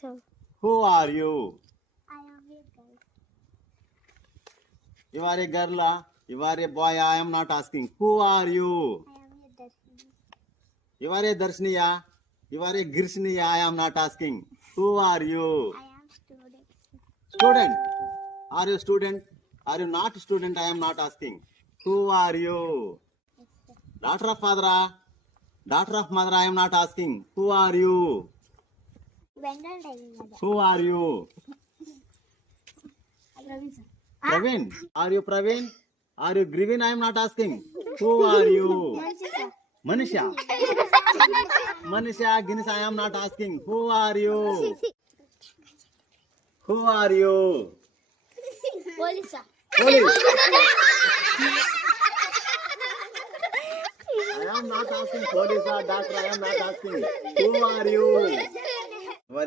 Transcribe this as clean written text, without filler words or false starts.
So, Who are you? I am a girl. You are a girl. You are a boy. I am not asking. Who are you? I am a Darshini. You are a Darshniya. You are a Grishniya. I am not asking. Who are you? I am student. Student. Are you student? Are you not student? I am not asking. Who are you? Yes, sir. Daughter of father. Daughter of mother. I am not asking. Who are you? Vendor diving mother. Who are you? Ravi sir. Praveen. Are you Praveen? Are you Grivin? I am not asking. Who are you? Mansi sir. Manisha. Manisha, Guinness, I am not asking. Who are you? Who are you? Police sir. Police. I am not asking police or doctor. I am not asking. Who are you? You are a